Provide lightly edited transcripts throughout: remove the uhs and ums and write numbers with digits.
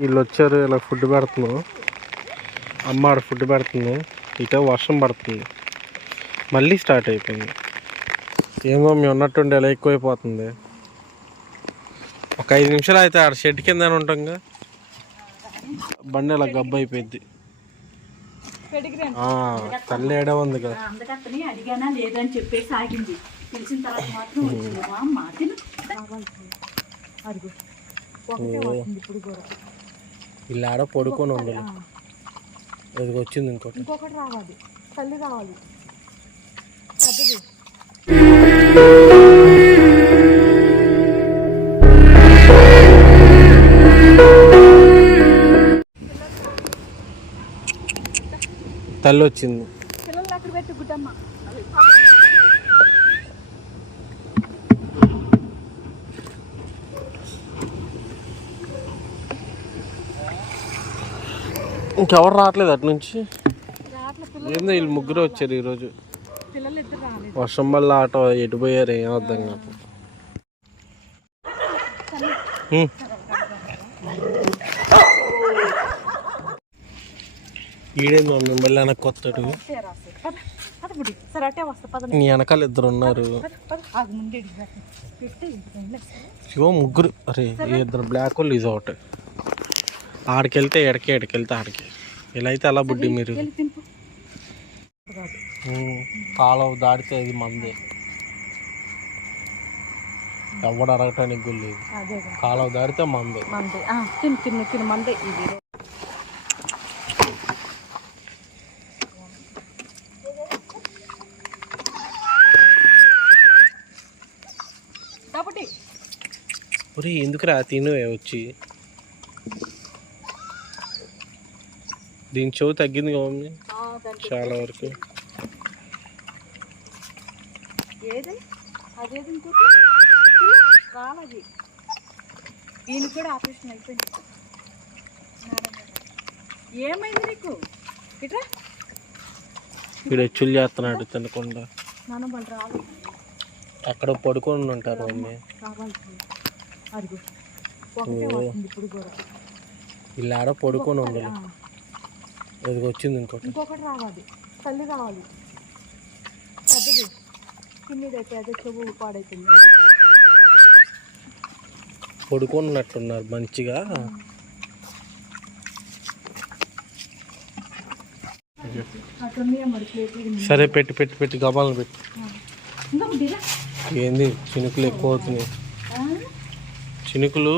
వీళ్ళు వచ్చారు, ఇలా ఫుడ్ పెడుతున్నాం. అమ్మ ఆడ ఫుడ్ పెడుతుంది, ఇక వర్షం పడుతుంది, మళ్ళీ స్టార్ట్ అయిపోయింది. ఏమో మేము ఉన్నట్టుండి ఎలా ఎక్కువైపోతుంది. ఒక 5 నిమిషాలు అయితే ఆడ షెడ్ కింద ఉంటాంగా, బండి ఇలా గబ్బు అయిపోయింది. తల్లి ఏడా ఉంది కదా, అందుకని అడిగానా లేదని చెప్పేసి ఆగింది. తెలిసిన తర్వాత మాత్రం వీళ్ళు ఆడ పడుకొని ఉండాలి. అది వచ్చింది ఇంకొకటి రావాలి, తల్లి రావాలి. తల్లి వచ్చింది. పిల్లలు అక్కడ పెట్టి గుడ్డమ్మ ఇంకెవరు రావట్లేదు అటు నుంచి. ఏందో వీళ్ళు ముగ్గురు వచ్చారు ఈరోజు. వర్షం వల్ల ఆటో ఎటు పోయారు ఏం అర్థం కాదు. ఈడేందో మిమ్మల్ని వెనక్కి కొత్తడు. నీ వెనకాల 2 ఉన్నారు. ఇవో ముగ్గురు. అరే 2 బ్లాక్ వాళ్ళు, ఇది ఒకటి. ఆడికెళ్తే ఎడకెళ్తే ఆడికి. ఇలా అయితే అలా బుడ్డి మీరు కాలువ దాడితే ఇది మందే. ఎవడు అడగటానికి గుర్లేదు. కాలువ దాడితే మందే. ఒరే ఎందుకురా తిను వచ్చి. దీని చెవు తగ్గింది కదా మమ్మీ చాలా వరకు. కూడా ఆపరేషన్ అయిపోయింది. ఏమైంది నీకు? ఇట్లా వీడు హెచ్చులు చేస్తున్నాడు తినకుండా. అక్కడ పడుకొని ఉంటారు మమ్మీ. వీళ్ళు ఆడ పడుకొని ఉండాలి. అది వచ్చింది ఇంకొకటి రావాలి, తల్లి రావాలి. పెద్దది చిన్నదైతే అదే చెవు పాడైతుంది. అది పడుకున్నట్టున్నారు మంచిగా. సరే పెట్టి గబాలను పెట్టి. ఏంది చినుకులు ఎక్కువ అవుతున్నాయి, చినుకులు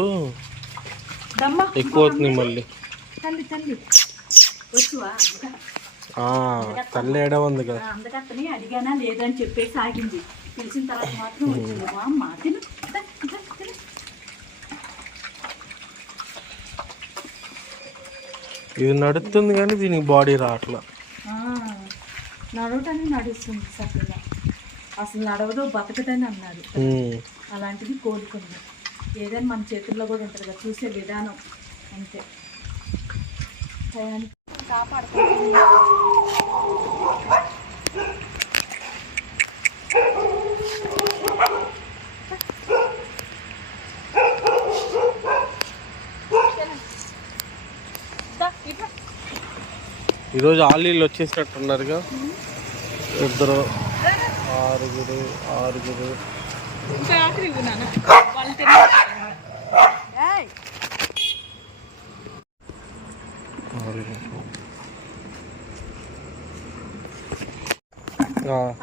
ఎక్కువ అవుతున్నాయి మళ్ళీ. తల్లి ఏడా ఉంది కదా, అందుకని అడిగానా లేదని చెప్పేసి ఆగింది. తెలిసిన తర్వాత మాత్రం ఇది నడుస్తుంది కానీ దీనికి బాడీ రావట్లా. నడవటానికి నడుస్తుంది చక్కగా. అసలు నడవదు బతకదని అన్నారు. అలాంటిది కోలుకుంది. ఏదైనా మన చేతుల్లో కూడా ఉంటుంది కదా, చూసే విధానం అంతే. కాపాడుతుంది. ఈరోజు ఆలీలు వచ్చేసినట్టున్నారుగా. 2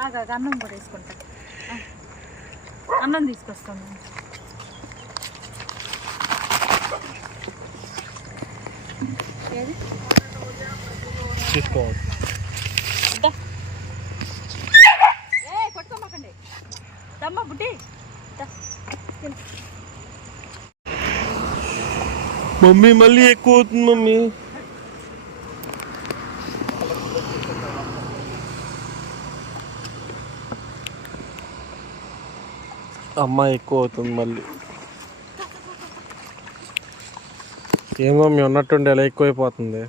6 అన్నం కూడా వేసుకుంటా. అన్నం తీసుకొస్తాను. తీసుకోవాలి. కొట్టుకోమాకండి. దమ్మ బుడ్డి మమ్మీ మళ్ళీ ఎక్కువ అవుతుంది మమ్మీ. అమ్మ ఎక్కువ అవుతుంది మళ్ళీ. ఏమో మేము ఉన్నట్టుండి ఎలా ఎక్కువైపోతుంది.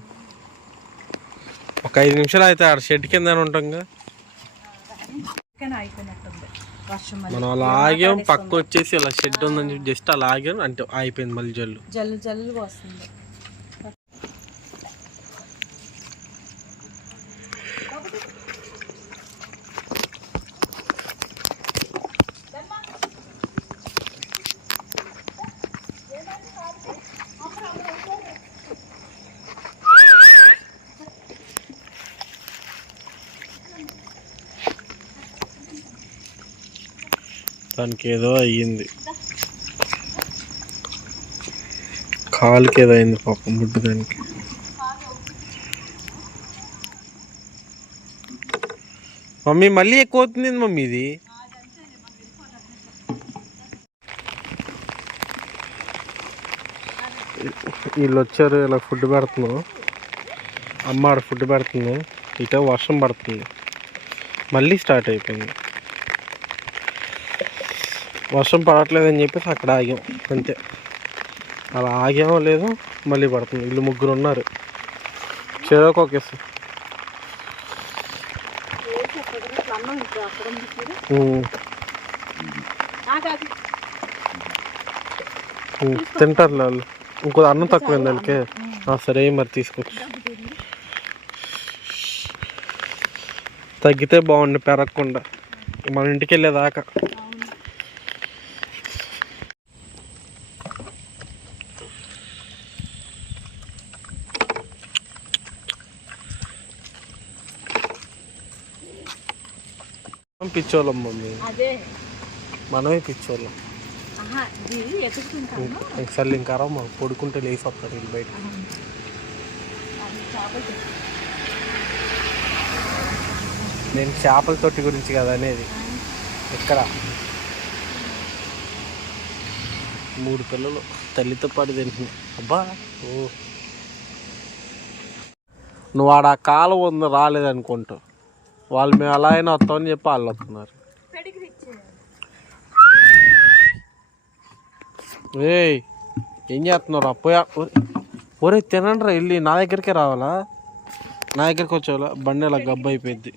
ఒక 5 నిమిషాలు అయితే ఆడ షెడ్ కింద ఉంటాంగా. మనం అలా ఆగాం, పక్క వచ్చేసి ఇలా షెడ్ ఉందని చెప్పి జస్ట్ అలా ఆగాం అంటే అయిపోయింది. మళ్ళీ జల్లు జల్లు జల్లు వస్తుంది. దానికి ఏదో అయ్యింది, కాలుకి ఏదో అయింది పాపం ముడ్డు దానికి. మమ్మీ మళ్ళీ ఎక్కువ అవుతుంది మమ్మీ ఇది. వీళ్ళు వచ్చారు, ఇలా ఫుడ్ పెడుతున్నాం. అమ్మ ఆడ ఫుడ్ పెడుతుంది, ఇక వర్షం పడుతుంది, మళ్ళీ స్టార్ట్ అయిపోయింది. వర్షం పడట్లేదని చెప్పేసి అక్కడ ఆగాం అంతే. అలా ఆగామో లేదో మళ్ళీ పడుతుంది. వీళ్ళు ముగ్గురు ఉన్నారు, చెరోకి ఒకేసి. తింటారు వాళ్ళు. ఇంకో అన్నం తక్కువైంది వాళ్ళకి. సరే మరి తీసుకోవచ్చు. తగ్గితే బాగుండి పెరగకుండా మన ఇంటికి వెళ్ళేదాకా. పిచ్చోళ్ళం మమ్మీ, మనమే పిచ్చోళ్ళం. ఒకసారి ఇంకా పడుకుంటే లేసి వస్తారు వీళ్ళు బయట. నేను చేపల తొట్టి గురించి కదా అనేది. ఎక్కడ 3 పిల్లలు తల్లితో పాటు తింటున్నాయి. అబ్బా ఓ, నువ్వు ఆడ కాలువ ఉంది రాలేదనుకుంటూ వాళ్ళు మేము అలా అయినా వస్తామని చెప్పి వాళ్ళు వస్తున్నారు. ఏయ్ ఏం చేస్తున్నారు అపోయా? ఒరే తినండి రా, వెళ్ళి నా దగ్గరికే రావాలా? నా దగ్గరికి వచ్చేవాళ్ళ బండి అలా గబ్బు అయిపోయింది.